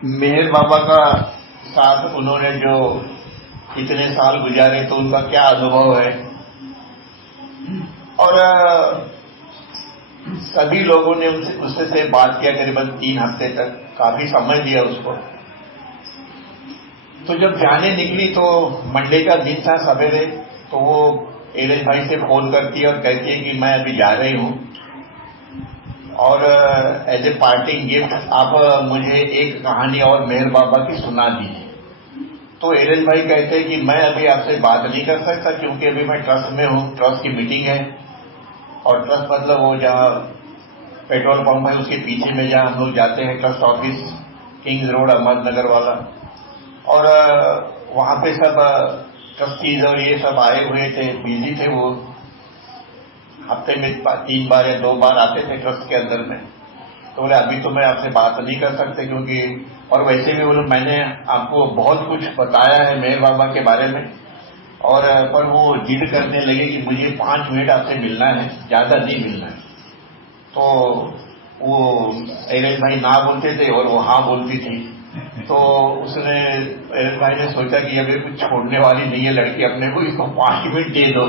मेहर बाबा का साथ उन्होंने जो इतने साल गुजारे तो उनका क्या अनुभव है। और सभी लोगों ने उससे बात किया, करीबन 3 हफ्ते तक काफी समय दिया उसको। तो जब जाने निकली तो मंडे का दिन था सवेरे, तो वो एरज भाई से फोन करती है और कहती है कि मैं अभी जा रही हूं और एज ए पार्टिंग गिफ्ट आप मुझे एक कहानी और मेहर बाबा की सुना दीजिए। तो एरज भाई कहते हैं कि मैं अभी आपसे बात नहीं कर सकता क्योंकि अभी मैं ट्रस्ट में हूं, ट्रस्ट की मीटिंग है। और ट्रस्ट मतलब वो जहां पेट्रोल पंप है उसके पीछे में जहां हम लोग जाते हैं, trust office, Kings road Ahmednagar वाला। और वहां पे सब ट्रस्टीज और ये सब आए हुए थे, बिजी थे वो। हफ्ते में 3 बार या 2 बार आते थे ट्रस्ट के अंदर में। तो बोले अभी तो मैं आपसे बात नहीं कर सकते क्योंकि, और वैसे भी बोले मैंने आपको बहुत कुछ बताया है मेहर बाबा के बारे में। और पर वो जिद करने लगे कि मुझे 5 मिनट आपसे मिलना है, ज्यादा नहीं मिलना है। तो वो एरज भाई ना बोलते थे और वो हाँ बोलती थी। तो उसने, एरज भाई ने सोचा कि अभी कुछ छोड़ने वाली नहीं है लड़की अपने को, इसको 5 मिनट दे दो।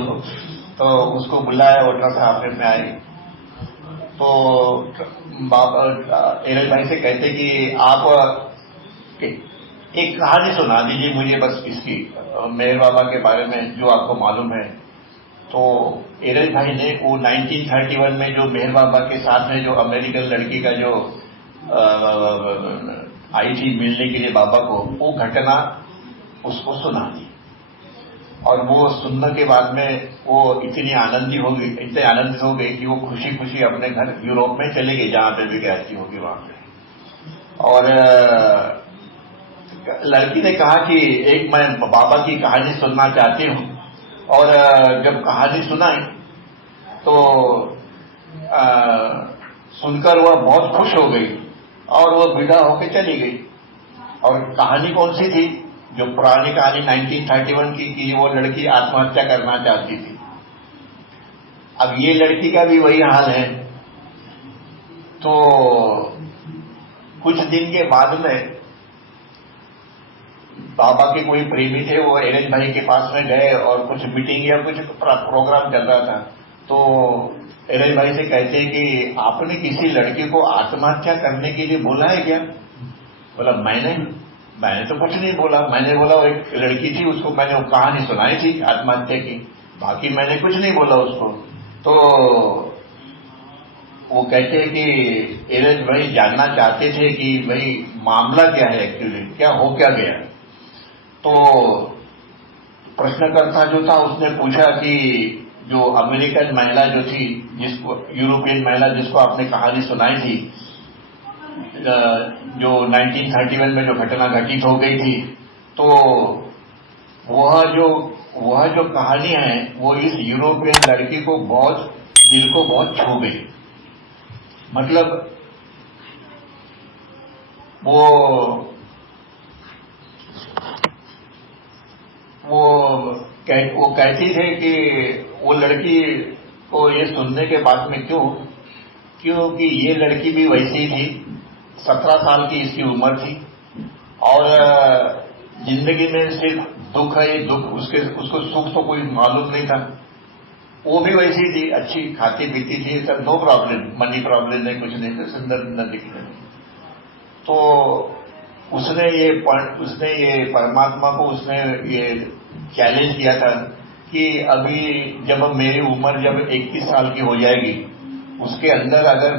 तो उसको बुलाया और ट्रस्ट ऑफिस में आई। तो एरज भाई से कहते कि आप एक कहानी सुना दीजिए मुझे बस इसकी, मेहर बाबा के बारे में जो आपको मालूम है। तो एरज भाई ने वो 1931 में जो मेहर बाबा के साथ में जो अमेरिकन लड़की का जो आई थी मिलने के लिए बाबा को, वो घटना उसको सुना दी। और वो सुनने के बाद में वो इतने आनंदित हो गई कि वो खुशी खुशी अपने घर यूरोप में चले गई, जहां पे भी रहती होगी वहां पे। और लड़की ने कहा कि एक मैं बाबा की कहानी सुनना चाहती हूं। और जब कहानी सुनाई तो सुनकर वह बहुत खुश हो गई और वह विदा होकर चली गई। और कहानी कौन सी थी? जो पुरानी कहानी 1931 की कि वो लड़की आत्महत्या करना चाहती थी। अब ये लड़की का भी वही हाल है। तो कुछ दिन के बाद में बाबा के कोई प्रेमी थे, वो एरज भाई के पास में गए और कुछ मीटिंग या कुछ प्रोग्राम चल रहा था। तो एरज भाई से कहते हैं कि आपने किसी लड़के को आत्महत्या करने के लिए बोला है क्या? बोला मैंने तो कुछ नहीं बोला। मैंने बोला वो एक लड़की थी, उसको मैंने वो कहानी सुनाई थी आत्महत्या की, बाकी मैंने कुछ नहीं बोला उसको। तो वो कहते हैं कि एरज भाई जानना चाहते थे कि भाई मामला क्या है, एक्चुअली क्या हो क्या गया। तो प्रश्नकर्ता जो था उसने पूछा कि जो अमेरिकन महिला जो थी, जिसको यूरोपियन महिला जिसको आपने कहानी सुनाई थी, जो 1931 में जो घटना घटित हो गई थी, तो वह जो कहानी है वो इस यूरोपियन लड़की को दिल को बहुत छू गई। मतलब वो कहती थे कि वो लड़की को ये सुनने के बाद में क्योंकि ये लड़की भी वैसी थी, 17 साल की इसकी उम्र थी। और जिंदगी में सिर्फ दुख है, ये दुख उसको सुख तो कोई मालूम नहीं था। वो भी वैसी थी, अच्छी खाती पीती थी, सब नो प्रॉब्लम, मनी प्रॉब्लम नहीं, कुछ नहीं, सुंदर न दिखने। तो उसने ये परमात्मा को उसने ये चैलेंज किया था कि अभी जब मेरी उम्र जब 21 साल की हो जाएगी, उसके अंदर अगर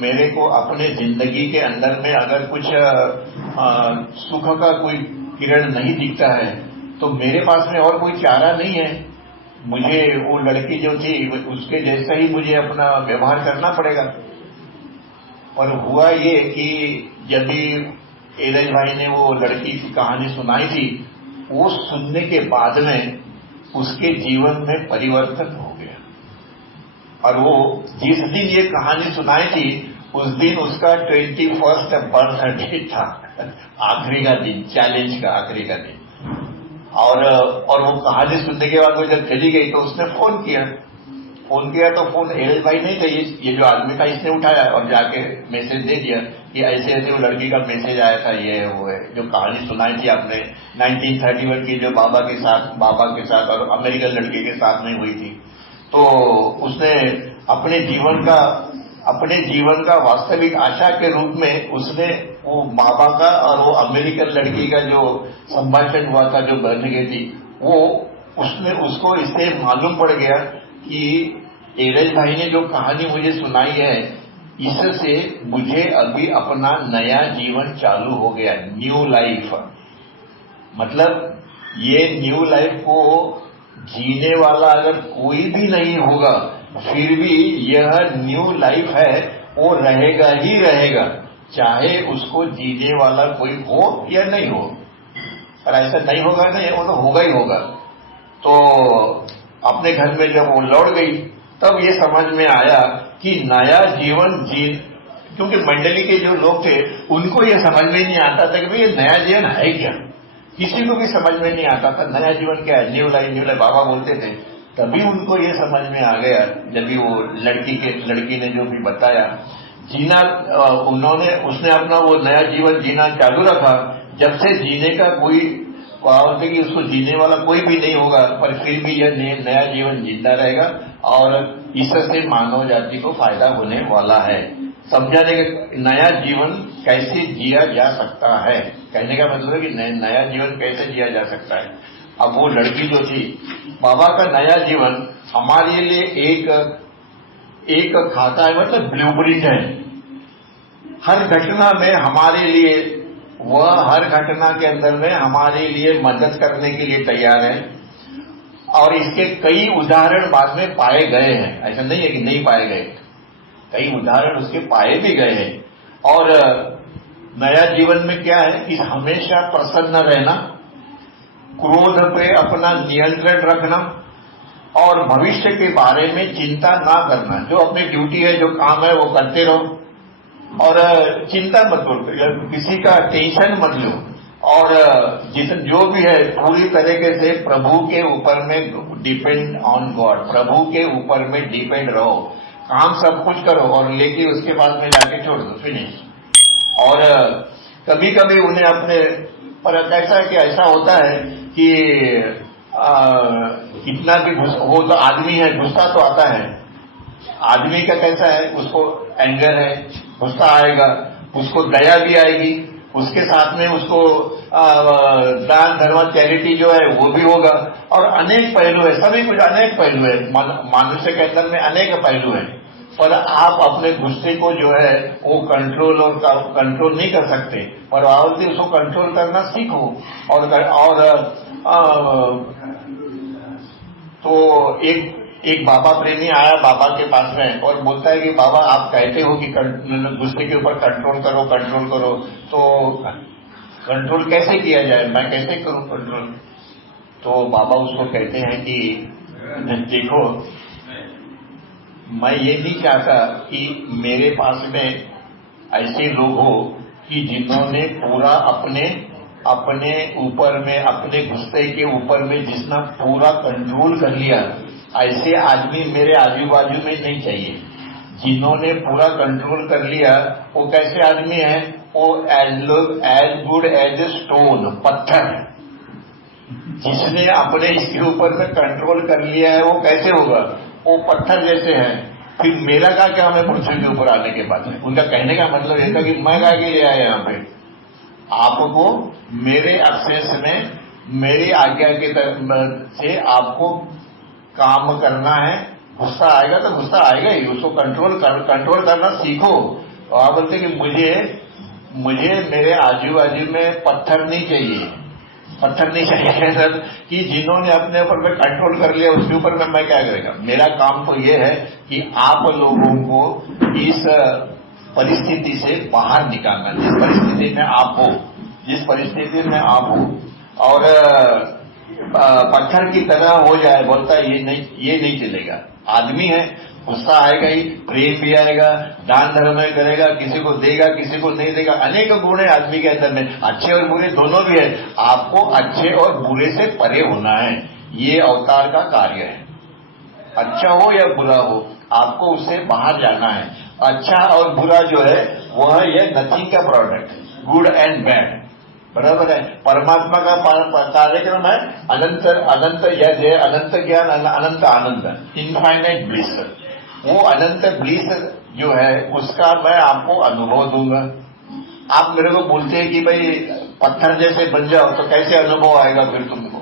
मेरे को अपने जिंदगी के अंदर में अगर कुछ सुख का कोई किरण नहीं दिखता है तो मेरे पास में और कोई चारा नहीं है। मुझे वो लड़की जो थी उसके जैसा ही मुझे अपना व्यवहार करना पड़ेगा। और हुआ ये कि जब भी एरज भाई ने वो लड़की की कहानी सुनाई थी, वो सुनने के बाद में उसके जीवन में परिवर्तन हो गया। और वो जिस दिन ये कहानी सुनाई थी उस दिन उसका 21st बर्थडे था, आखिरी का दिन, चैलेंज का आखिरी का दिन। और वो कहानी सुनने के बाद वो जब चली गई तो उसने फोन किया फोन किया तो फोन एरेज भाई नहीं थे, ये जो आदमी था इसने उठाया और जाके मैसेज दे दिया कि ऐसे ऐसे वो लड़की का मैसेज आया था, ये वो है। जो कहानी सुनाई थी आपने 1931 की, जो बाबा के साथ और अमेरिकन लड़के के साथ में हुई थी, तो उसने अपने जीवन का वास्तविक आशा के रूप में उसने वो बाबा का और वो अमेरिकन लड़की का जो संभाषण हुआ था, जो बन गई थी, वो उसको इससे मालूम पड़ गया कि एरेज भाई ने जो कहानी मुझे सुनाई है, इससे मुझे अभी अपना नया जीवन चालू हो गया, न्यू लाइफ। मतलब ये न्यू लाइफ को जीने वाला अगर कोई भी नहीं होगा, फिर भी यह न्यू लाइफ है, वो रहेगा ही रहेगा, चाहे उसको जीने वाला कोई हो या नहीं हो। और ऐसा नहीं होगा नहीं, वो तो होगा ही होगा। तो अपने घर में जब वो लौट गई, तब ये समझ में आया कि नया जीवन क्योंकि मंडली के जो लोग थे उनको ये समझ में नहीं आता था कि भाई ये नया जीवन है क्या, किसी को भी समझ में नहीं आता था नया जीवन क्या है। न्यू लाइफ बाबा बोलते थे, तभी उनको ये समझ में आ गया जब भी वो लड़की ने जो भी बताया जीना, उसने अपना वो नया जीवन जीना चालू रखा। जब से जीने का कोई बोलते कि उसको जीने वाला कोई भी नहीं होगा, पर फिर भी यह नया जीवन जीता रहेगा और इससे मानव जाति को फायदा होने वाला है। समझाने के नया जीवन कैसे जिया जा सकता है, कहने का मतलब है कि नया जीवन कैसे जिया जा सकता है। अब वो लड़की जो थी, बाबा का नया जीवन हमारे लिए एक खाता है, मतलब ब्लूप्रिंट है। हर घटना में हमारे लिए, वह हर घटना के अंदर में हमारे लिए मदद करने के लिए तैयार है। और इसके कई उदाहरण बाद में पाए गए हैं, ऐसा नहीं है कि नहीं पाए गए, कई उदाहरण उसके पाए भी गए हैं। और नया जीवन में क्या है कि हमेशा प्रसन्न रहना, क्रोध पे अपना नियंत्रण रखना और भविष्य के बारे में चिंता ना करना। जो अपनी ड्यूटी है, जो काम है, वो करते रहो और चिंता मत करो, किसी का टेंशन मत लो। और जो भी है पूरी तरीके से प्रभु के ऊपर में डिपेंड ऑन गॉड, प्रभु के ऊपर में डिपेंड रहो। काम सब कुछ करो और लेके उसके बाद में जाके छोड़ दो, फिनिश। और कभी कभी उन्हें अपने पर कैसा है कि ऐसा होता है कि कितना भी हो तो आदमी है, गुस्सा तो आता है। आदमी का कैसा है, उसको एंगर है, गुस्सा आएगा, उसको दया भी आएगी, उसके साथ में उसको दान धर्म चैरिटी जो है वो भी होगा। और अनेक पहलू है, सभी कुछ अनेक पहलू है, मनुष्य के अंदर में अनेक पहलू है। पर आप अपने गुस्से को जो है वो कंट्रोल नहीं कर सकते, पर आवृत्ति उसको कंट्रोल करना सीखो। और तो एक बाबा प्रेमी आया बाबा के पास में और बोलता है कि बाबा आप कहते हो कि गुस्से के ऊपर कंट्रोल करो, तो कंट्रोल कैसे किया जाए, मैं कैसे करूं कंट्रोल? तो बाबा उसको कहते हैं कि देखो, मैं ये नहीं चाहता कि मेरे पास में ऐसे लोग हो कि जिन्होंने पूरा अपने ऊपर में, अपने गुस्से के ऊपर में जिसना पूरा कंट्रोल कर लिया, ऐसे आदमी मेरे आजू बाजू में नहीं चाहिए। जिन्होंने पूरा कंट्रोल कर लिया वो कैसे आदमी है, वो as good as a stone, पत्थर। जिसने अपने इसके ऊपर में कंट्रोल कर लिया है वो कैसे होगा, वो पत्थर जैसे है। फिर मेरा क्या हमें पृथ्वी के ऊपर आने के बाद में, उनका कहने का मतलब ये था कि मैं क्या के लिए आया यहाँ पे, आपको मेरे एक्सेस में, मेरी आज्ञा के से आपको काम करना है। गुस्सा आएगा तो गुस्सा आएगा ही, उसको कंट्रोल करना सीखो। और आप बोलते कि मुझे मेरे आजू बाजू में पत्थर नहीं चाहिए सर, कि जिन्होंने अपने ऊपर में कंट्रोल कर लिया उसके ऊपर में मैं क्या करेगा। मेरा काम तो ये है कि आप लोगों को इस परिस्थिति से बाहर निकालना, जिस परिस्थिति में आप हो और पत्थर की तरह हो जाए, बोलता है ये नहीं चलेगा। आदमी है, गुस्सा आएगा ही, प्रेम भी आएगा, दान धर्म में करेगा, किसी को देगा, किसी को नहीं देगा। अनेक गुण है आदमी के अंदर में, अच्छे और बुरे दोनों भी है। आपको अच्छे और बुरे से परे होना है, ये अवतार का कार्य है। अच्छा हो या बुरा हो, आपको उससे बाहर जाना है। अच्छा और बुरा जो है वह ये नथिंग का प्रोडक्ट, गुड एंड बैड, बराबर है। परमात्मा का कार्यक्रम है अनंत अनंत यज्ञ, अनंत ज्ञान, अनंत आनंद, इनफाइनाइट ब्लिस। वो अनंत ब्लिस जो है उसका मैं आपको अनुभव दूंगा। आप मेरे को बोलते हैं कि भाई पत्थर जैसे बन जाओ, तो कैसे अनुभव आएगा फिर तुमको?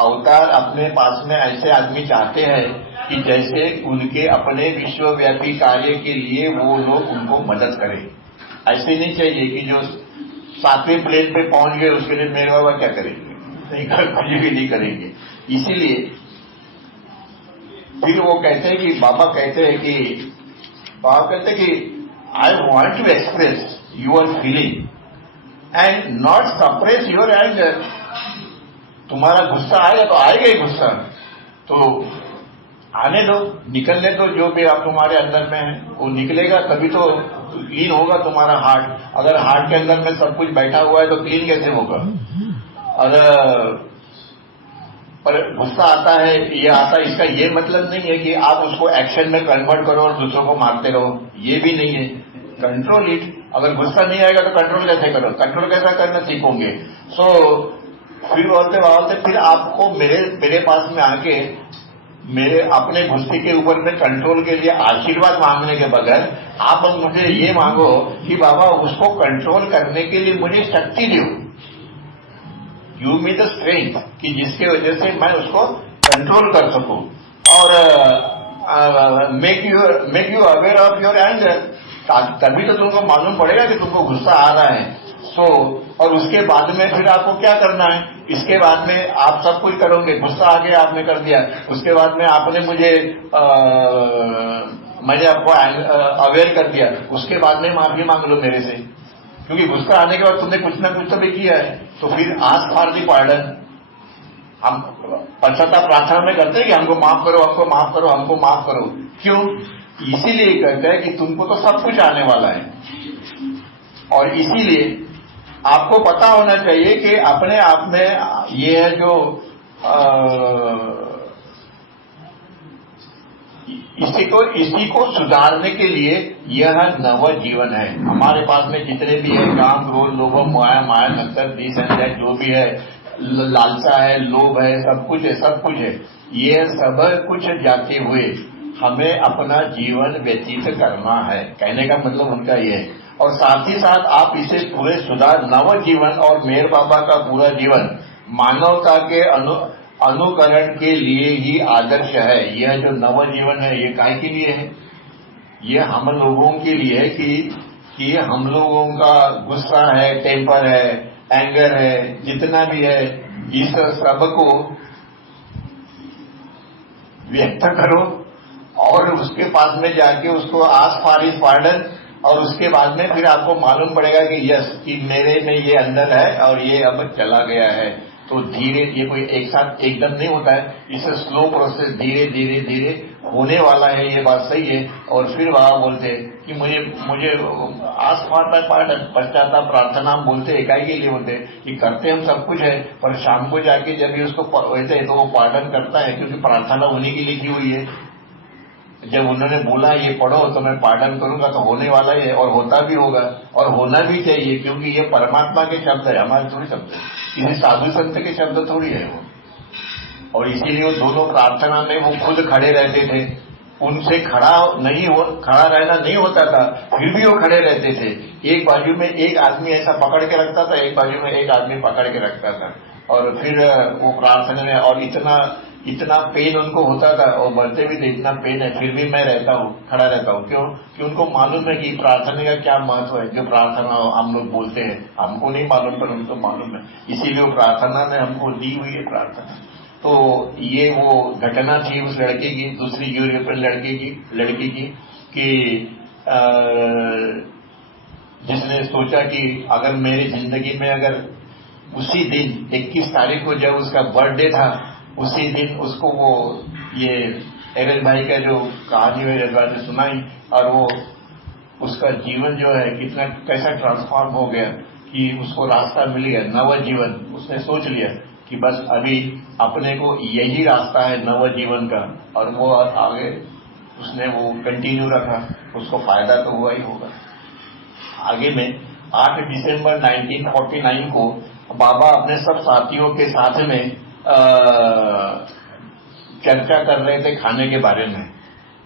अवतार अपने पास में ऐसे आदमी चाहते हैं कि जैसे उनके अपने विश्वव्यापी कार्य के लिए वो लोग उनको मदद करें। ऐसे नहीं चाहिए कि जो 7वें प्लेन पे पहुंच गए उसके लिए मेरे बाबा क्या करेंगे, नहीं, कुछ भी नहीं करेंगे। इसीलिए फिर वो कहते हैं कि बाबा कहते हैं कि I want to express your feeling and not suppress your anger. तुम्हारा गुस्सा आएगा तो आएगा ही गुस्सा, तो आने दो, निकलने दो, जो भी आप तुम्हारे अंदर में है वो निकलेगा, तभी तो क्लीन होगा तुम्हारा हार्ट। अगर हार्ट के अंदर में सब कुछ बैठा हुआ है तो क्लीन कैसे होगा? अगर पर गुस्सा आता है, ये आता है, इसका ये मतलब नहीं है कि आप उसको एक्शन में कन्वर्ट करो और दूसरों को मारते रहो, ये भी नहीं है। Control it. अगर गुस्सा नहीं आएगा तो कंट्रोल कैसे करो? कंट्रोल कैसा करना सीखोगे? फिर बोलते फिर आपको मेरे पास में आके मेरे अपने गुस्से के ऊपर में कंट्रोल के लिए आशीर्वाद मांगने के बगैर आप मुझे ये मांगो कि बाबा उसको कंट्रोल करने के लिए मुझे शक्ति दो, गिव मी द स्ट्रेंथ, कि जिसके वजह से मैं उसको कंट्रोल कर सकूं। और make you aware of your anger, तभी तो तुमको मालूम पड़ेगा कि तुमको गुस्सा आ रहा है। और उसके बाद में फिर आपको क्या करना है? इसके बाद में आप सब कुछ करोगे, गुस्सा आ गया आपने कर दिया, उसके बाद में आपने मैंने आपको अवेयर कर दिया, उसके बाद में माफी मांग लो मेरे से, क्योंकि गुस्सा आने के बाद तुमने कुछ ना कुछ तो भी किया है। तो फिर आस्क फॉर द पार्डन। हम पश्चाताप प्रार्थना में करते हैं कि हमको माफ करो, हमको माफ करो, हमको माफ करो। क्यों? इसीलिए कहते हैं कि तुमको तो सब कुछ आने वाला है, और इसीलिए आपको पता होना चाहिए कि अपने आप में ये है जो इसी को सुधारने के लिए यह नव जीवन है। हमारे पास में जितने भी है काम, क्रोध, लोभ, माया नक्सर, दिस एंड दैट, जो भी है, लालसा है, लोभ है, सब कुछ है, सब कुछ है, ये सब कुछ जाते हुए हमें अपना जीवन व्यतीत करना है। कहने का मतलब उनका ये है। और साथ ही साथ आप इसे पूरे सुधार, नव जीवन और मेहर बाबा का पूरा जीवन मानवता के अनुकरण के लिए ही आदर्श है। यह जो नव जीवन है ये काहे के लिए है? ये हम लोगों के लिए है कि हम लोगों का गुस्सा है, टेम्पर है, एंगर है, जितना भी है, इस सब को व्यक्त करो और उसके पास में जाके उसको आस्क फॉर हिज पार्डन, और उसके बाद में फिर आपको मालूम पड़ेगा कि यस, कि मेरे में ये अंदर है और ये अब चला गया है। तो धीरे, ये कोई एक साथ एकदम नहीं होता है, इसे स्लो प्रोसेस, धीरे धीरे धीरे होने वाला है, ये बात सही है। और फिर वहां बोलते कि मुझे आस्क फॉर द पार्डन, पश्चाताप प्रार्थना हम बोलते इकाई के लिए बोलते कि करते हम सब कुछ है, पर शाम को जाके जब भी उसको वैसे है तो वो पार्डन करता है, क्योंकि प्रार्थना उन्हीं के लिए की हुई है। जब उन्होंने बोला ये पढ़ो तो मैं पार्डन करूंगा, तो होने वाला ही है और होता भी होगा और होना भी चाहिए, क्योंकि ये परमात्मा के शब्द है, हमारे थोड़ी शब्द है, किसी साधु संत के शब्द थोड़ी है वो। और इसीलिए वो दोनों प्रार्थना में वो खुद खड़े रहते थे, उनसे खड़ा रहना नहीं होता था, फिर भी वो खड़े रहते थे। एक बाजू में एक आदमी ऐसा पकड़ के रखता था, एक बाजू में एक आदमी पकड़ के रखता था, और फिर वो प्रार्थना में, और इतना पेन उनको होता था, और बढ़ते भी थे, इतना पेन है फिर भी मैं रहता हूँ, खड़ा रहता हूँ। क्यों? कि उनको मालूम है कि प्रार्थना का क्या महत्व है। जो प्रार्थना हम लोग बोलते हैं, हमको नहीं मालूम पर उनको मालूम है, इसीलिए वो प्रार्थना में हमको दी हुई है प्रार्थना। तो ये वो घटना थी उस लड़के की, दूसरी यूरोपियन लड़की की कि जिसने सोचा कि अगर मेरी जिंदगी में, अगर उसी दिन 21 तारीख को जब उसका बर्थडे था, उसी दिन उसको वो ये एरल भाई का जो कहानी है सुनाई, और वो उसका जीवन जो है कैसा ट्रांसफॉर्म हो गया कि उसको रास्ता मिल गया, नव जीवन। उसने सोच लिया कि बस अभी अपने को यही रास्ता है नवजीवन का, और वो आगे उसने वो कंटिन्यू रखा, उसको फायदा तो हुआ ही होगा। आगे में 8 दिसंबर 1949 को बाबा अपने सब साथियों के साथ में चर्चा कर रहे थे खाने के बारे में।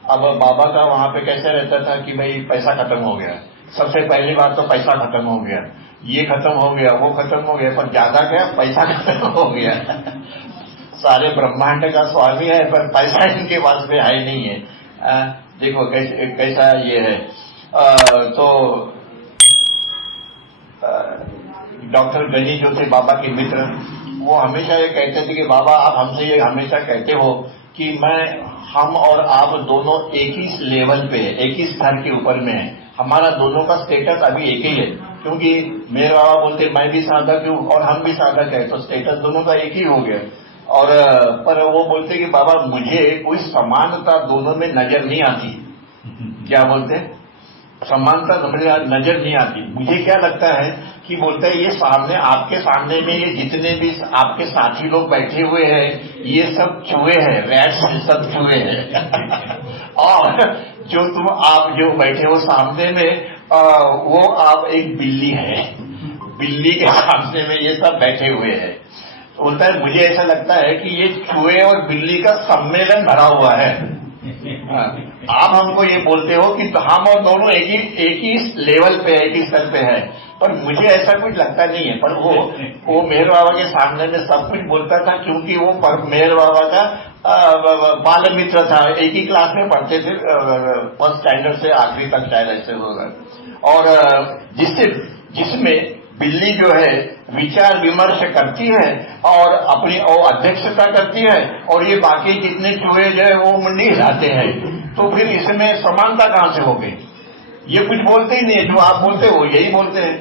अब बाबा का वहां पे कैसे रहता था कि भाई पैसा खत्म हो गया, सबसे पहली बात तो पैसा खत्म हो गया, ये खत्म हो गया, वो खत्म हो गया, पर ज्यादा क्या, पैसा खत्म हो गया। सारे ब्रह्मांड का स्वामी है पर पैसा इनके पास में है नहीं है। देखो कैसा ये है। तो डॉक्टर गनी जो थे बाबा के मित्र, वो हमेशा ये कहते थे कि बाबा आप हमसे ये हमेशा कहते हो कि हम और आप दोनों एक ही लेवल पे है, एक ही स्तर के ऊपर में है, हमारा दोनों का स्टेटस अभी एक ही है। क्योंकि मेरे बाबा बोलते मैं भी साधक हूं और हम भी साधक है, तो स्टेटस दोनों का एक ही हो गया। और पर वो बोलते कि बाबा मुझे कोई समानता दोनों में नजर नहीं आती। क्या बोलते, समानता नजर नहीं आती। मुझे क्या लगता है कि बोलते हैं ये सामने, आपके सामने में ये जितने भी आपके साथी लोग बैठे हुए हैं, ये सब चूहे हैं, रैट्स सब चूहे हैं। और जो आप जो बैठे हो सामने में, वो आप एक बिल्ली है, बिल्ली के सामने में ये सब बैठे हुए हैं। तो बोलता है मुझे ऐसा लगता है कि ये चूहे और बिल्ली का सम्मेलन भरा हुआ है। आप हमको ये बोलते हो कि हम और दोनों एक ही लेवल पे, एक ही स्तर पे है, पर मुझे ऐसा कुछ लगता नहीं है। पर वो मेहर बाबा के सामने में सब कुछ बोलता था, क्योंकि वो मेहर बाबा का बाल मित्र था, एक ही क्लास में पढ़ते थे, फर्स्ट स्टैंडर्ड से आखिरी तक शायद ऐसे होगा। और जिसमें बिल्ली जो है विचार विमर्श करती है और अपनी अध्यक्षता करती है, और ये बाकी जितने चूहे जो है वो मुंडी हिलाते हैं, तो फिर इसमें समानता कहां से हो गई? ये कुछ बोलते ही नहीं है, जो आप बोलते हो यही बोलते हैं।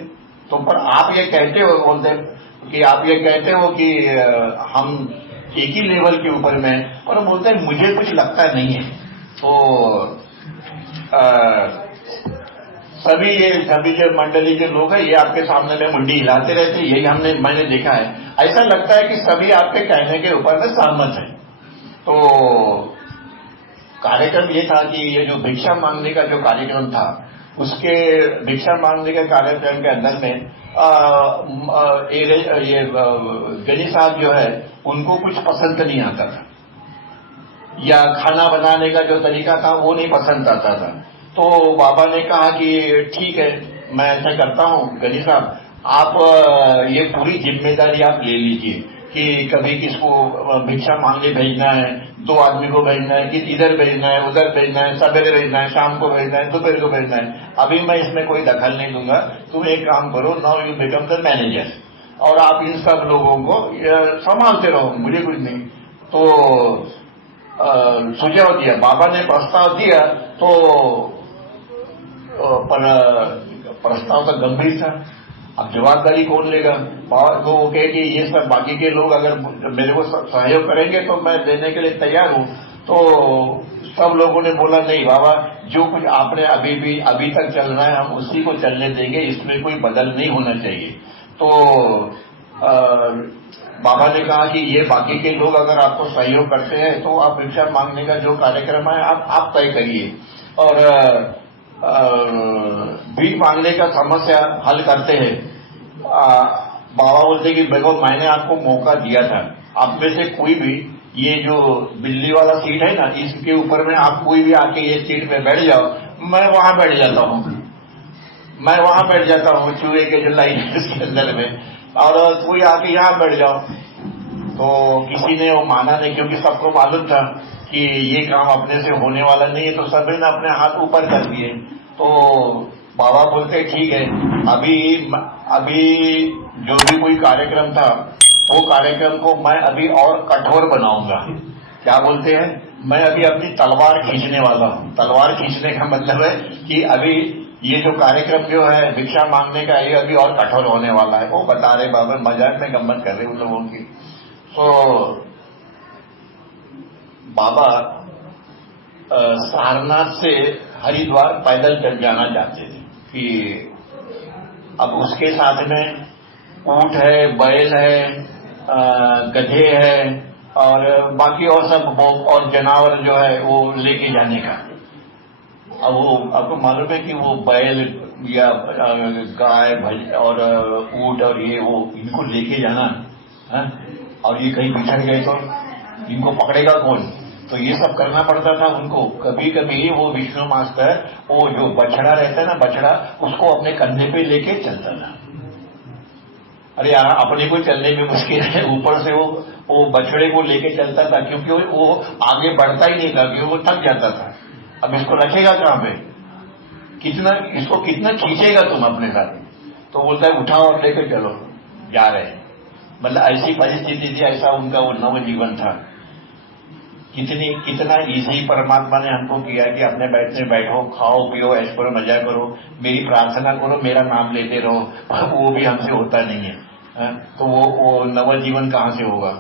तो पर आप ये कहते हो, बोलते कि आप ये कहते हो कि हम एक ही लेवल के ऊपर में, और बोलते हैं मुझे कुछ लगता नहीं है। तो सभी जो मंडली के लोग हैं ये आपके सामने में मुंडी हिलाते रहते हैं, यही मैंने देखा है। ऐसा लगता है कि सभी आपके कहने के ऊपर में सहमत है। तो कार्यक्रम ये था कि ये जो भिक्षा मांगने का जो कार्यक्रम था, उसके भिक्षा मांगने के कार्यक्रम के अंदर में ये गनी साहब जो है उनको कुछ पसंद नहीं आता था, या खाना बनाने का जो तरीका था वो नहीं पसंद आता था। तो बाबा ने कहा कि ठीक है, मैं ऐसा करता हूं गनी साहब, आप ये पूरी जिम्मेदारी आप ले लीजिए कि कभी किसको भिक्षा मांगने भेजना है, 2 आदमी को भेजना है, कि इधर भेजना है, उधर भेजना है, सवेरे भेजना है, शाम को भेजना है, दोपहर को भेजना है। अभी मैं इसमें कोई दखल नहीं दूंगा, तुम एक काम करो, now you become the manager, और आप इन सब लोगों को संभालते रहो, मुझे कुछ नहीं। तो सुझाव दिया, बाबा ने प्रस्ताव दिया, तो पर प्रस्ताव तो गंभीर था, अब जवाबदारी कौन लेगा? बाबा को वो कहे कि ये सब बाकी के लोग अगर मेरे को सहयोग करेंगे तो मैं देने के लिए तैयार हूं। तो सब लोगों ने बोला नहीं बाबा, जो कुछ आपने अभी तक चल रहा है हम उसी को चलने देंगे, इसमें कोई बदल नहीं होना चाहिए। तो बाबा ने कहा कि ये बाकी के लोग अगर आपको सहयोग करते हैं तो आप भिक्षा मांगने का जो कार्यक्रम है आप तय करिए, और भीख मांगने का समस्या हल करते हैं। बाबा बोलते कि देखो मैंने आपको मौका दिया था, आप में से कोई भी ये जो बिल्ली वाला सीट है ना, इसके ऊपर में आप कोई भी आके ये सीट पे बैठ जाओ, मैं वहां बैठ जाता हूँ, चूहे के जो लाइन के अंदर में, और कोई आके यहाँ बैठ जाओ। तो किसी ने वो माना नहीं, क्योंकि सबको मालूम था कि ये काम अपने से होने वाला नहीं है, तो सभी ने अपने हाथ ऊपर कर दिए। तो बाबा बोलते ठीक है, अभी जो भी कोई कार्यक्रम था वो कार्यक्रम को मैं अभी और कठोर बनाऊंगा। क्या बोलते हैं, मैं अभी अपनी तलवार खींचने वाला हूं। तलवार खींचने का मतलब है कि अभी ये जो कार्यक्रम जो है भिक्षा मांगने का, ये अभी और कठोर होने वाला है। वो बता रहे बाबा, मजाक में गम्मत कर रहे उन लोगों की। तो बाबा सारनाथ से हरिद्वार पैदल चल जाना चाहते थे कि अब उसके साथ में ऊंट है, बैल है, गधे है और बाकी और सब और जानवर जो है वो लेके जाने का। अब वो आपको मालूम है कि वो बैल या गाय और ऊंट और ये वो इनको लेके जाना है, और ये कहीं बिछड़ गए तो इनको पकड़ेगा कौन? तो ये सब करना पड़ता था उनको। कभी कभी वो विष्णु मास्टर वो जो बछड़ा रहता है ना, बछड़ा, उसको अपने कंधे पे लेके चलता था। अरे यार, अपने को चलने में मुश्किल है, ऊपर से वो बछड़े को लेके चलता था, क्योंकि वो आगे बढ़ता ही नहीं था, क्योंकि वो थक जाता था। अब इसको रखेगा कहां पे? इसको कितना खींचेगा तुम अपने साथ? तो बोलता है उठाओ और लेके चलो, जा रहे हैं। मतलब ऐसी परिस्थिति थी, ऐसा उनका वो नव जीवन था। कितना इजी परमात्मा ने हमको किया कि अपने बैठो, खाओ पियो, ऐश करो, मजा करो, मेरी प्रार्थना करो, मेरा नाम लेते रहो। वो भी हमसे होता नहीं है, तो वो नव जीवन कहां से होगा?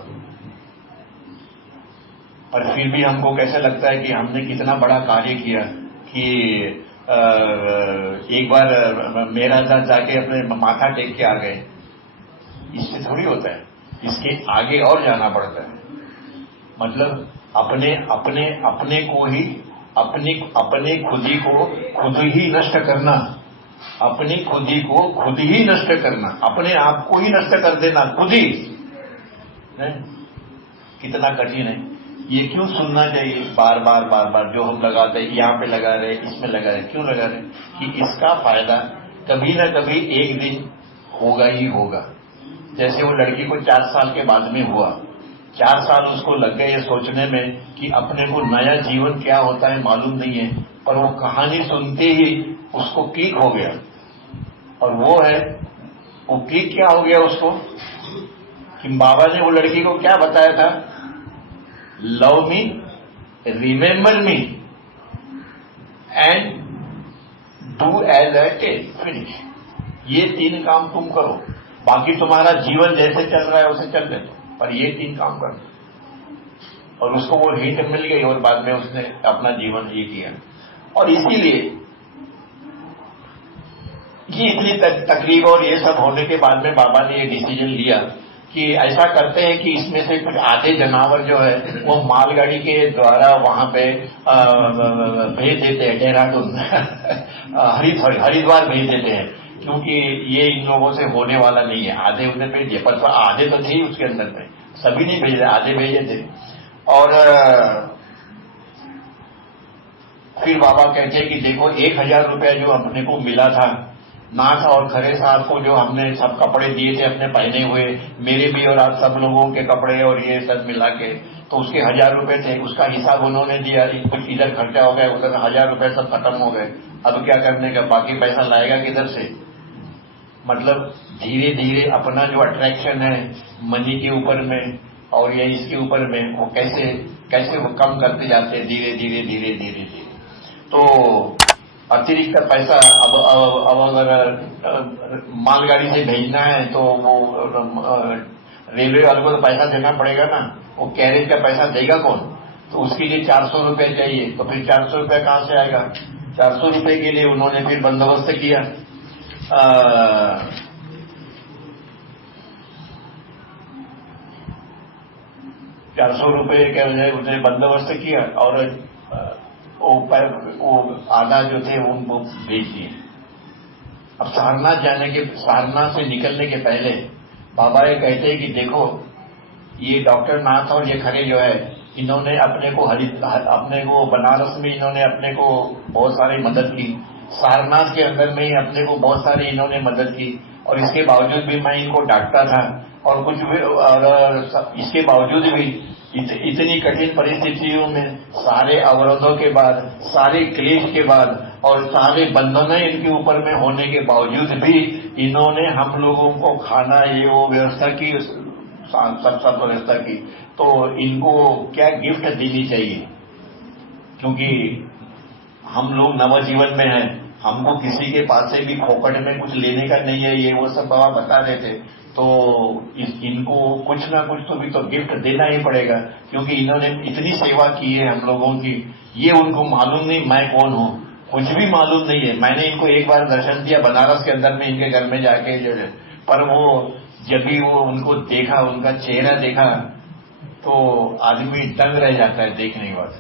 और फिर भी हमको कैसे लगता है कि हमने कितना बड़ा कार्य किया कि एक बार मेरा दादा जाके अपने माथा टेक के आ गए। इससे थोड़ी होता है, इसके आगे और जाना पड़ता है। मतलब अपने को ही अपने खुदी को खुद ही नष्ट करना, अपनी खुदी को खुद ही नष्ट करना, अपने आप को ही नष्ट कर देना खुद ही, कितना कठिन है। ये क्यों सुनना चाहिए बार बार जो हम लगाते हैं, यहाँ पे लगा रहे, इसमें लगा रहे, क्यों लगा रहे? कि इसका फायदा कभी ना कभी एक दिन होगा ही होगा। जैसे वो लड़की को 4 साल के बाद में हुआ, 4 साल उसको लग गए ये सोचने में कि अपने को नया जीवन क्या होता है मालूम नहीं है, पर वो कहानी सुनते ही उसको क्लिक हो गया। और वो क्लिक क्या हो गया उसको कि बाबा ने वो लड़की को क्या बताया था? Love me, remember me and do as I tell, finish. ये 3 काम तुम करो, बाकी तुम्हारा जीवन जैसे चल रहा है उसे चल रहे, पर ये 3 काम कर। और उसको वो हिट मिल गई और बाद में उसने अपना जीवन ये किया। और इसीलिए ये इतनी तकलीफ और ये सब होने के बाद में बाबा ने ये डिसीजन लिया कि ऐसा करते हैं कि इसमें से कुछ आधे जानवर जो है वो मालगाड़ी के द्वारा वहां पे भेज देते हैं, देहरादून हरिद्वार भेज देते हैं, क्योंकि ये इन लोगों से होने वाला नहीं है। आधे उन्हें भेज दिए, पर आधे तो थे उसके अंदर में, सभी नहीं भेजे, आधे भेजे थे। और फिर बाबा कहते हैं कि देखो 1000 रुपया जो अपने को मिला था, नाथ और खरे साहब को जो हमने सब कपड़े दिए थे अपने पहने हुए, मेरे भी और आप सब लोगों के कपड़े और ये सब मिला के, तो उसके 1000 रुपए थे, उसका हिसाब उन्होंने दिया। कुछ इधर खर्चा हो गया, उधर 1000 रुपए सब खत्म हो गए। अब क्या करने का, बाकी पैसा लाएगा किधर से? मतलब धीरे धीरे अपना जो अट्रैक्शन है मनी के ऊपर में और ये इसके ऊपर में, वो कैसे वो कम करते जाते हैं धीरे धीरे धीरे धीरे धीरे। तो अतिरिक्त पैसा अब अगर मालगाड़ी से भेजना है तो वो रेलवे वालों को तो पैसा देना पड़ेगा ना, वो कैरेज का पैसा देगा कौन? तो उसके लिए 400 रुपए चाहिए, तो फिर 400 रुपए कहां से आएगा? 400 रुपए के लिए उन्होंने फिर बंदोबस्त किया। 400 रुपए के उसने बंदोबस्त किया और वो आधा जो थे उनको भेज दिए। अब सारनाथ से निकलने के पहले बाबा ये कहते हैं कि देखो ये डॉक्टर नाथ और ये खरे जो है, इन्होंने अपने को बनारस में इन्होंने अपने को बहुत सारी मदद की, सारनाथ के अंदर में ही अपने को बहुत सारी इन्होंने मदद की। और इसके बावजूद भी मैं इनको डांटता था और कुछ भी, और इसके बावजूद भी इतनी कठिन परिस्थितियों में, सारे अवरोधों के बाद, सारे क्लेश के बाद और सारे बंधन इनके ऊपर में होने के बावजूद भी इन्होंने हम लोगों को खाना ये वो व्यवस्था की, सब व्यवस्था की। तो इनको क्या गिफ्ट देनी चाहिए, क्योंकि हम लोग नवजीवन में हैं, हमको किसी के पास से भी फोकट में कुछ लेने का नहीं है, ये वो सब बाबा बता रहे थे। तो इनको कुछ ना कुछ तो भी तो गिफ्ट देना ही पड़ेगा, क्योंकि इन्होंने इतनी सेवा की है हम लोगों की। ये उनको मालूम नहीं मैं कौन हूँ, कुछ भी मालूम नहीं है। मैंने इनको एक बार दर्शन दिया बनारस के अंदर में, इनके घर में जाके जो है, पर वो जब भी वो उनको देखा, उनका चेहरा देखा, तो आदमी दंग रह जाता है देखने के बाद।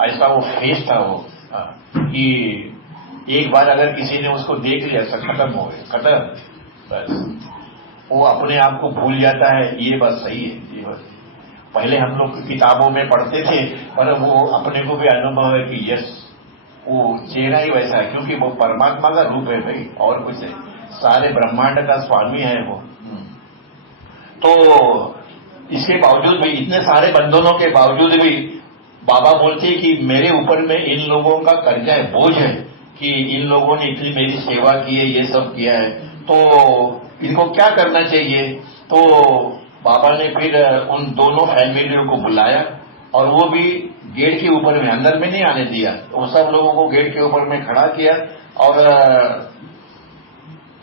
ऐसा वो फेस था वो, कि एक बार अगर किसी ने उसको देख लिया तो खत्म हो गया, खत्म, बस वो अपने आप को भूल जाता है। ये बात सही है, ये बात पहले हम लोग किताबों में पढ़ते थे, पर वो अपने को भी अनुभव है कि यस, वो चेहरा ही वैसा है, क्योंकि वो परमात्मा का रूप है भाई, और कुछ है, सारे ब्रह्मांड का स्वामी है वो। तो इसके बावजूद भी, इतने सारे बंधनों के बावजूद भी बाबा बोलते कि मेरे ऊपर में इन लोगों का कर्जा है, बोझ है, कि इन लोगों ने इतनी मेरी सेवा की है, ये सब किया है, तो इनको क्या करना चाहिए। तो बाबा ने फिर उन दोनों फैमिलियों को बुलाया, और वो भी गेट के ऊपर में, अंदर में नहीं आने दिया, वो सब लोगों को गेट के ऊपर में खड़ा किया, और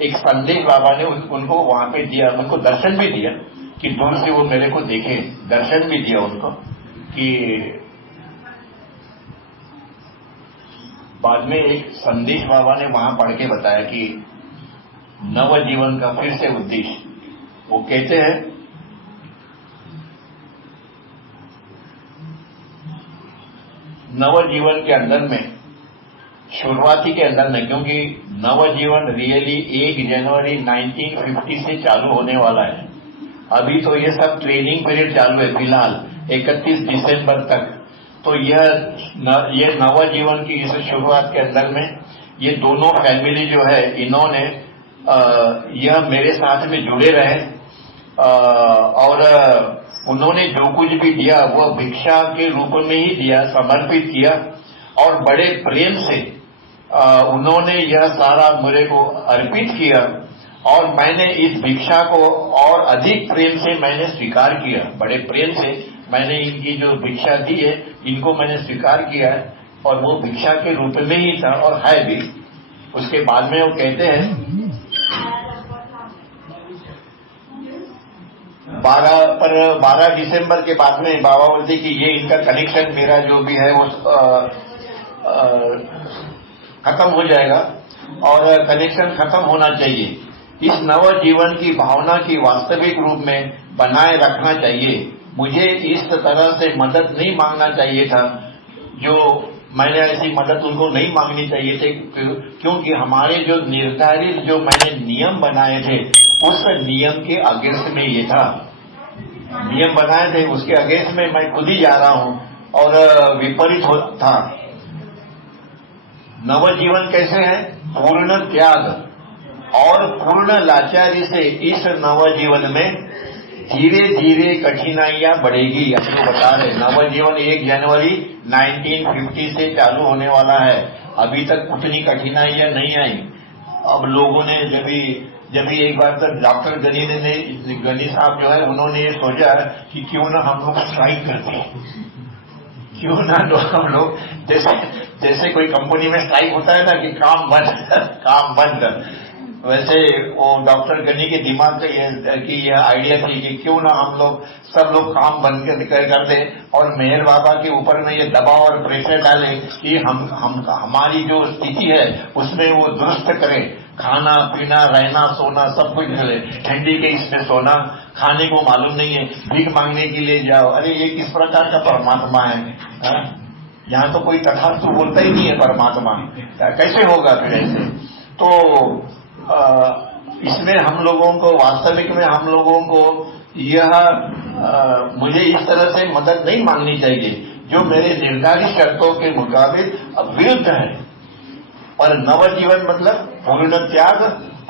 एक संदेश बाबा ने उनको वहां पे दिया, उनको दर्शन भी दिया, कि दूर से वो मेरे को देखे, दर्शन भी दिया उनको। कि बाद में एक संदेश बाबा ने वहां पढ़ के बताया कि नवजीवन का फिर से उद्देश्य, वो कहते हैं, नवजीवन के अंदर में, शुरुआती के अंदर में, क्योंकि नवजीवन रियली 1 जनवरी 1950 से चालू होने वाला है। अभी तो ये सब ट्रेनिंग पीरियड चालू है फिलहाल 31 दिसंबर तक। तो ये नवजीवन की इस शुरुआत के अंदर में ये दोनों फैमिली जो है, इन्होंने यह मेरे साथ में जुड़े रहे, और उन्होंने जो कुछ भी दिया वह भिक्षा के रूप में ही दिया, समर्पित किया, और बड़े प्रेम से उन्होंने यह सारा मेरे को अर्पित किया, और मैंने इस भिक्षा को और अधिक प्रेम से मैंने स्वीकार किया। बड़े प्रेम से मैंने इनकी जो भिक्षा दी है, इनको मैंने स्वीकार किया है, और वो भिक्षा के रूप में ही था, और है भी। उसके बाद में वो कहते हैं 12 दिसंबर के बाद में बाबा बोलते कि ये इनका कनेक्शन मेरा जो भी है वो खत्म हो जाएगा, और कनेक्शन खत्म होना चाहिए। इस नवजीवन की भावना की वास्तविक रूप में बनाए रखना चाहिए। मुझे इस तरह से मदद नहीं मांगना चाहिए था, जो मैंने ऐसी मदद उनको नहीं मांगनी चाहिए थे, क्योंकि हमारे जो निर्धारित जो मैंने नियम बनाए थे, उस नियम के अगेंस्ट में ये था। नियम बनाए थे उसके अगेंस्ट में मैं खुद ही जा रहा हूं, और विपरीत था। नवजीवन कैसे है? पूर्ण त्याग और पूर्ण लाचारी से इस नवजीवन में धीरे धीरे कठिनाइयां बढ़ेगी। आपको बता रहे, नवजीवन 1 जनवरी 1950 से चालू होने वाला है। अभी तक उतनी कठिनाइयां नहीं आई। अब लोगों ने जब भी एक बार तक डॉक्टर गनी साहब जो है, उन्होंने ये सोचा कि क्यों ना हम लोग स्ट्राइक करते हैं, क्यों ना हम लोग जैसे कोई कंपनी में स्ट्राइक होता है ना कि काम बंद कर, वैसे वो डॉक्टर गनी के दिमाग की यह आइडिया थी कि क्यों ना हम लोग सब लोग काम बंद कर दें, और मेहर बाबा के ऊपर में ये दबाव और प्रेशर डालें कि हम हमारी जो स्थिति है उसमें वो दुरुस्त करें। खाना पीना रहना सोना सब कुछ मिले, ठंडी के इसमें सोना, खाने को मालूम नहीं है, भीख मांगने के लिए जाओ। अरे ये किस प्रकार का परमात्मा है? यहाँ तो कोई तथास्तु बोलता ही नहीं है परमात्मा, कैसे होगा फिर ऐसे? तो इसमें हम लोगों को, वास्तविक में हम लोगों को यह मुझे इस तरह से मदद नहीं मांगनी चाहिए जो मेरे निर्धारित शर्तों के मुताबिक विरुद्ध है। और नवजीवन मतलब पूर्ण त्याग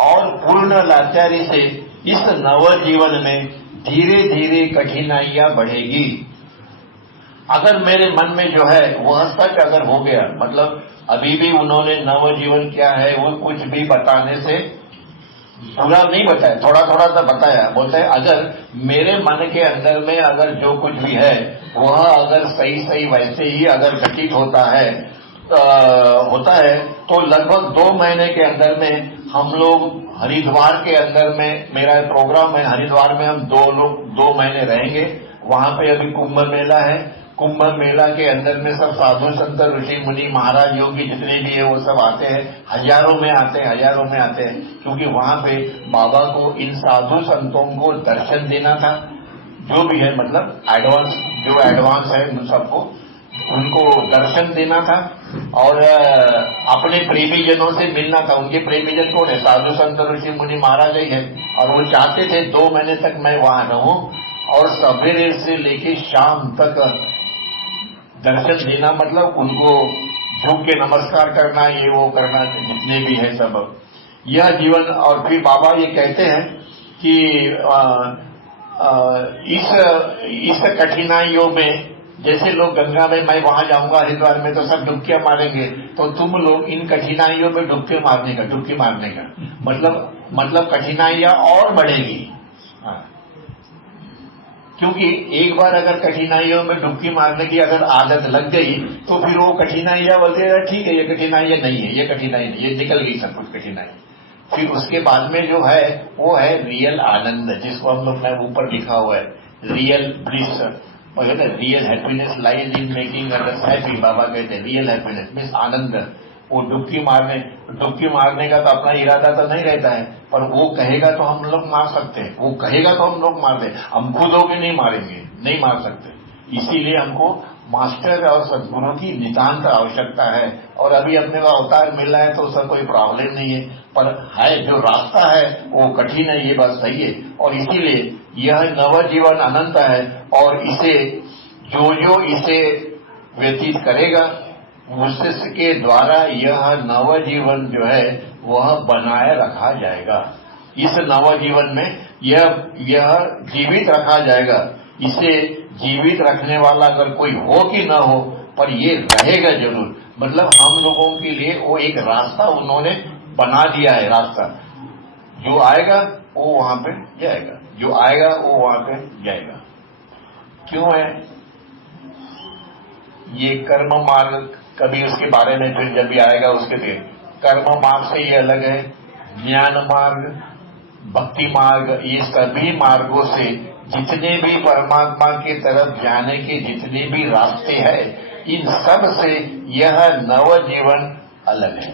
और पूर्ण लाचारी से इस नवजीवन में धीरे धीरे कठिनाइयां बढ़ेगी। अगर मेरे मन में जो है वह सच अगर हो गया, मतलब अभी भी उन्होंने नवजीवन क्या है वो कुछ भी बताने से पूरा नहीं बताया, थोड़ा थोड़ा सा बताया। बोलते हैं अगर मेरे मन के अंदर में अगर जो कुछ भी है वह अगर सही वैसे ही अगर घटित होता है तो लगभग 2 महीने के अंदर में हम लोग हरिद्वार के अंदर में, मेरा प्रोग्राम है हरिद्वार में, हम 2 महीने रहेंगे। वहां पे अभी कुंभ मेला है, कुंभ मेला के अंदर में सब साधु संत ऋषि मुनि महाराज योगी जितने भी है वो सब आते हैं, हजारों में आते हैं, क्योंकि वहां पे बाबा को इन साधु संतों को दर्शन देना था, जो भी है मतलब एडवांस है उन सबको, उनको दर्शन देना था और अपने प्रेमी जनों से मिलना था। उनके प्रेमी जन कौन है? साधु संत ऋषि मुनि महाराज ही है। और वो चाहते थे 2 महीने तक मैं वहां रहूं और सवेरे से लेके शाम तक दर्शन देना, मतलब उनको झुक के नमस्कार करना, ये वो करना, जितने भी है सब यह जीवन। और फिर बाबा ये कहते हैं कि इस कठिनाइयों में, जैसे लोग गंगा में, मैं वहां जाऊंगा हरिद्वार में तो सब डुबकियां मारेंगे, तो तुम लोग इन कठिनाइयों में डुबकी मारने का मतलब कठिनाइयां और बढ़ेगी। क्योंकि एक बार अगर कठिनाइयों में डुबकी मारने की अगर आदत लग गई तो फिर वो कठिनाइयां बोलते हैं ठीक है, ये कठिनाइयां नहीं है, ये कठिनाई नहीं, ये निकल गई सब कुछ कठिनाई। फिर उसके बाद में जो है वो है रियल आनंद, जिसको हम लोग में ऊपर लिखा हुआ है real bliss, real happiness lies in making others happy. बाबा कहते हैं रियल हैप्पीनेस मीन्स आनंद। वो डुबकी मारने का तो अपना इरादा तो नहीं रहता है, पर वो कहेगा तो हम लोग मार सकते हैं, वो कहेगा तो हम लोग मार दें, हम खुद होके नहीं मारेंगे, नहीं मार सकते। इसीलिए हमको मास्टर और सद्गुरु की नितांत आवश्यकता है। और अभी अपने को अवतार मिल रहा है तो उसका कोई प्रॉब्लम नहीं है, पर है जो रास्ता है वो कठिन है, ये बात सही है। और इसीलिए यह नवजीवन अनंत है और इसे जो इसे व्यतीत करेगा उसके द्वारा यह नवजीवन जो है वह बनाए रखा जाएगा। इस नवजीवन में यह जीवित रखा जाएगा। इसे जीवित रखने वाला अगर कोई हो कि न हो, पर ये रहेगा जरूर। मतलब हम लोगों के लिए वो एक रास्ता उन्होंने बना दिया है। रास्ता जो आएगा वो वहां पे जाएगा, जो आएगा वो वहां पे जाएगा। क्यों है ये कर्म मार्ग? कभी उसके बारे में फिर जब भी आएगा उसके लिए। कर्म मार्ग से ये अलग है, ज्ञान मार्ग, भक्ति मार्ग, ये सभी मार्गों से जितने भी परमात्मा की तरफ जाने के जितने भी रास्ते हैं, इन सब से यह नवजीवन अलग है।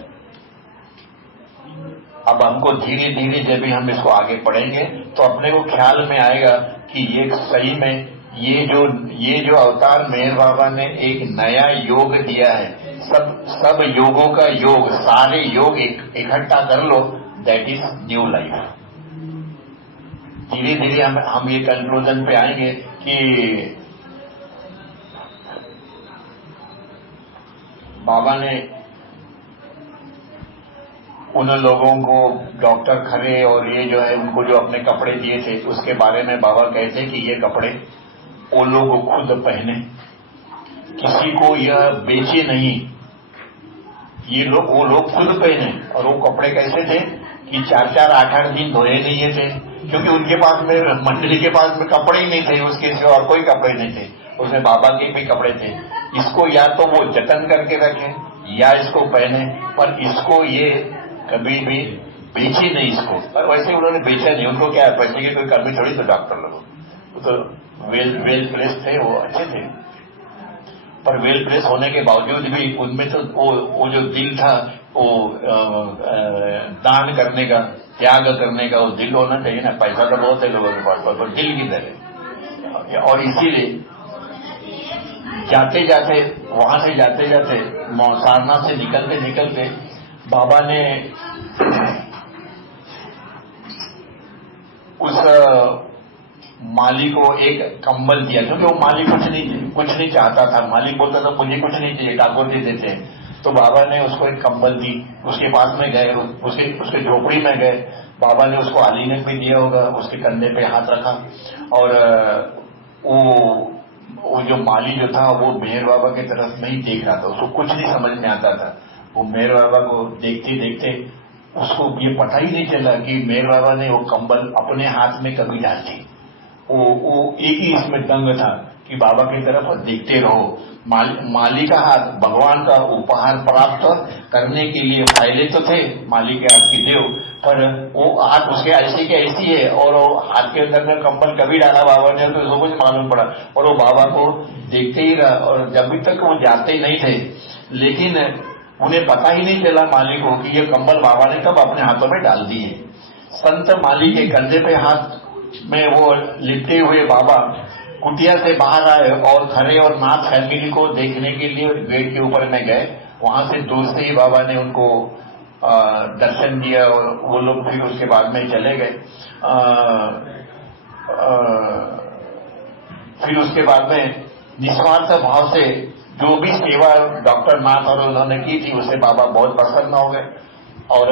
अब हमको धीरे धीरे जब भी हम इसको आगे पढ़ेंगे तो अपने को ख्याल में आएगा कि ये सही में ये जो अवतार मेहर बाबा ने एक नया योग दिया है। सब योगों का योग, सारे योग इकट्ठा कर लो, दैट इज न्यू लाइफ। धीरे धीरे हम ये कंक्लूजन पे आएंगे कि बाबा ने उन लोगों को, डॉक्टर खरे और ये जो है उनको जो अपने कपड़े दिए थे, उसके बारे में बाबा कहते कि ये कपड़े वो लोग खुद पहने, किसी को यह बेचे नहीं, वो लोग खुद पहने। और वो कपड़े कैसे थे कि 4-4, 8-8 दिन धोए नहीं थे, क्योंकि उनके पास में, मंडली के पास में कपड़े ही नहीं थे, उसके सिवा और कोई कपड़े नहीं थे। उसमें बाबा के भी कपड़े थे। इसको या तो वो जतन करके रखें या इसको पहने, पर इसको ये कभी भी बेची नहीं इसको। और वैसे उन्होंने बेचा नहीं, उनको क्या है, पैसे की कोई कमी थोड़ी। तो डॉक्टर लोग तो वेल प्लेस थे, वो अच्छे थे, पर वेल प्लेस होने के बावजूद भी उनमें तो वो जो दिल था, वो दान करने का, त्याग करने का वो दिल होना चाहिए ना। पैसा तो बहुत है लोगों के पास, पर दिल किधर है? और इसीलिए वहां से जाते जाते सारनाथ से निकलते बाबा ने उस माली को एक कंबल दिया, क्योंकि वो माली कुछ नहीं चाहता था। मालिक बोलता था मुझे कुछ नहीं चाहिए, ठाकुर जी देते हैं। तो बाबा ने उसको एक कंबल दी। उसके पास में गए, उसके झोपड़ी में गए, बाबा ने उसको आलिंगन भी दिया होगा, उसके कंधे पे हाथ रखा। और वो जो माली जो था वो मेहर बाबा की तरफ नहीं देख रहा था, उसको कुछ नहीं समझ में आता था। वो मेहर बाबा को देखते देखते उसको ये पता ही नहीं चला कि मेहर बाबा ने वो कंबल अपने हाथ में कभी डाल दी। वो एक ही इसमें दंग था कि बाबा की तरफ देखते रहो। माली का हाथ भगवान का उपहार प्राप्त करने के लिए फैले तो थे माली के हाथ की देव, पर वो हाथ उसके ऐसे के ऐसी है और वो हाथ के अंदर में कंबल कभी डाला बाबा ने तो सब कुछ मालूम पड़ा और वो बाबा को देखते ही रहा और जब तक वो जाते ही नहीं थे, लेकिन उन्हें पता ही नहीं चला माली को कि ये कंबल बाबा ने कब अपने हाथों में डाल दिए। संत माली के कंधे पे हाथ में वो लिपटे हुए बाबा कुटिया से बाहर आए और खरे और नाथ फैमिली को देखने के लिए गेट के ऊपर में गए। वहां से दूर से ही बाबा ने उनको दर्शन दिया और वो लोग फिर उसके बाद में चले गए। फिर उसके बाद में निस्वार्थ भाव से जो भी सेवा डॉक्टर नाथ और उन्होंने की थी उससे बाबा बहुत प्रसन्न हो गए। और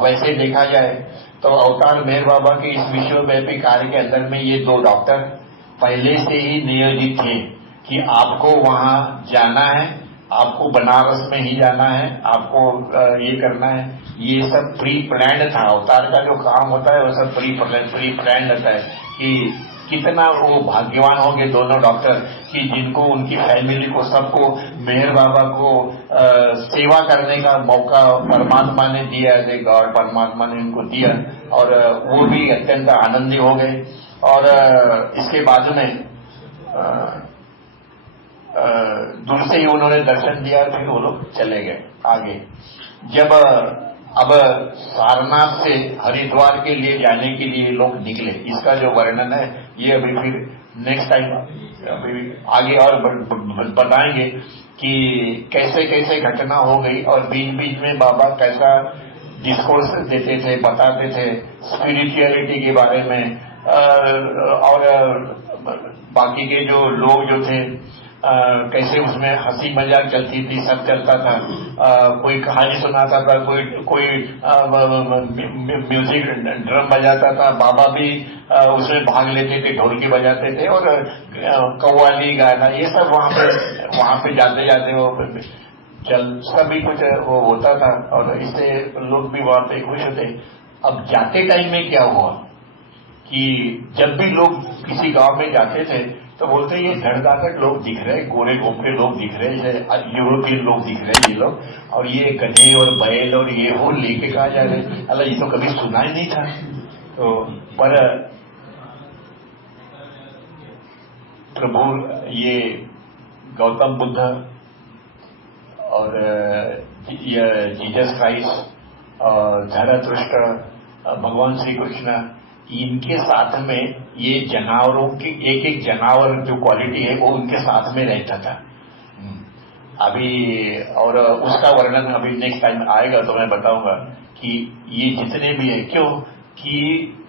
वैसे देखा जाए तो अवतार मेहर बाबा के इस विश्वव्यापी कार्य के अंदर में ये दो डॉक्टर पहले से ही नियोजित थे कि आपको वहां जाना है, आपको बनारस में ही जाना है, आपको ये करना है। ये सब प्री प्लान्ड था। अवतार का जो काम होता है वो सब प्री प्लान्ड रहता है कि कितना वो भाग्यवान होंगे दोनों डॉक्टर कि जिनको उनकी फैमिली को सबको मेहर बाबा को सेवा करने का मौका परमात्मा ने दिया, एज ए गॉड परमात्मा ने उनको दिया और वो भी अत्यंत आनंदी हो गए। और इसके बाद में दूर से ही उन्होंने दर्शन दिया, फिर वो लोग चले गए आगे। जब अब सारनाथ से हरिद्वार के लिए जाने के लिए लोग निकले, इसका जो वर्णन है ये अभी फिर नेक्स्ट टाइम अभी आगे और बताएंगे कि कैसे कैसे घटना हो गई और बीच बीच में बाबा कैसा डिस्कोर्स देते थे, बताते थे स्पिरिचुअलिटी के बारे में। और बाकी के जो लोग जो थे कैसे उसमें हंसी मजाक चलती थी, सब चलता था। कोई कहानी सुनाता था, कोई म्यूजिक ड्रम बजाता था, बाबा भी उसमें भाग लेते थे, ढोलकी बजाते थे और कव्वाली गाना ये सब वहां पे जाते जाते वो सभी कुछ वो होता था और इससे लोग भी वहां पे खुश होते। अब जाते टाइम में क्या हुआ कि जब भी लोग किसी गांव में जाते थे तो बोलते ये धड़धाकट लोग दिख रहे, गोरे गोपे लोग दिख रहे, यूरोपियन लोग दिख रहे ये लोग, और ये गधे और बैल और ये वो लेके कहा जा रहे। अल्लाह ये तो कभी सुना ही नहीं था। तो पर प्रभु ये गौतम बुद्ध और जीसस क्राइस्ट और धरतृष्ट भगवान श्री कृष्ण, इनके साथ में ये जानवरों की एक एक जानवर जो क्वालिटी है वो उनके साथ में रहता था अभी। और उसका वर्णन अभी नेक्स्ट टाइम आएगा तो मैं बताऊंगा कि ये जितने भी है, क्यों कि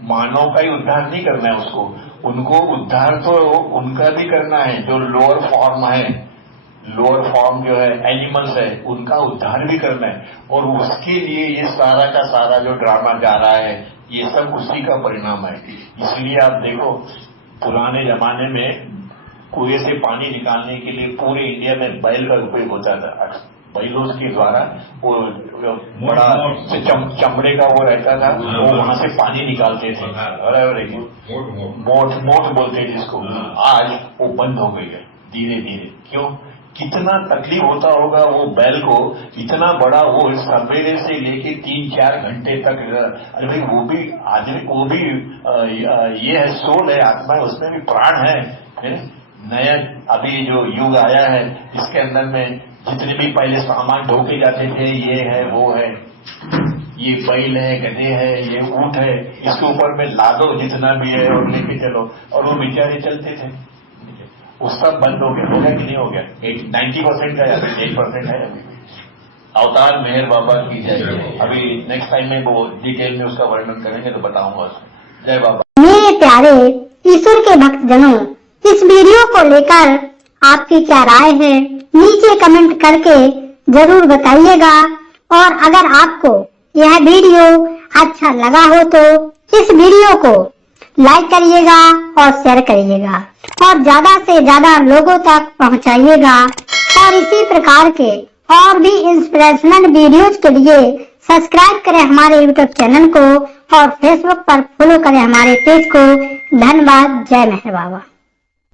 मानव का ही उद्धार नहीं करना है उसको, उनको उद्धार तो उनका भी करना है जो लोअर फॉर्म है, लोअर फॉर्म जो है एनिमल्स है उनका उद्धार भी करना है। और उसके लिए ये सारा का सारा जो ड्रामा जा रहा है ये सब उसी का परिणाम है। इसलिए आप देखो पुराने जमाने में कुएं से पानी निकालने के लिए पूरे इंडिया में बैल का उपयोग होता था। बैलों के द्वारा वो बड़ा चमड़े का वो रहता था, वो वहां से पानी निकालते थे, मोट बोलते थे जिसको। आज वो बंद हो गई है धीरे धीरे। क्यों? कितना तकलीफ होता होगा वो बैल को, इतना बड़ा वो सवेरे से लेके 3-4 घंटे तक। अरे भाई वो भी आदमी, वो भी ये है, सोल है, आत्मा है, उसमें भी प्राण है। नया अभी जो युग आया है इसके अंदर में जितने भी पहले सामान ढोके जाते थे, ये है वो है, ये बैल है, गधे है, ये ऊंट है, इसके ऊपर में लादो जितना भी है और लेके चलो, और वो बेचारे चलते थे। वो सब बंद हो गया कि नहीं हो गया? 90% है, अभी 8% है। अभी अवतार मेहर बाबा की जय। अभी नेक्स्ट टाइम में वो डिटेल में उसका वर्णन करेंगे तो बताऊंगा। जय बाबा। मेरे प्यारे ईश्वर के भक्तजनों, इस वीडियो को लेकर आपकी क्या राय है नीचे कमेंट करके जरूर बताइएगा। और अगर आपको यह वीडियो अच्छा लगा हो तो इस वीडियो को लाइक करिएगा और शेयर करिएगा और ज्यादा से ज्यादा लोगों तक पहुंचाइएगा। और इसी प्रकार के और भी इंस्पिरेशनल वीडियोज के लिए सब्सक्राइब करें हमारे यूट्यूब चैनल को और फेसबुक पर फॉलो करें हमारे पेज को। धन्यवाद। जय मेहर बाबा।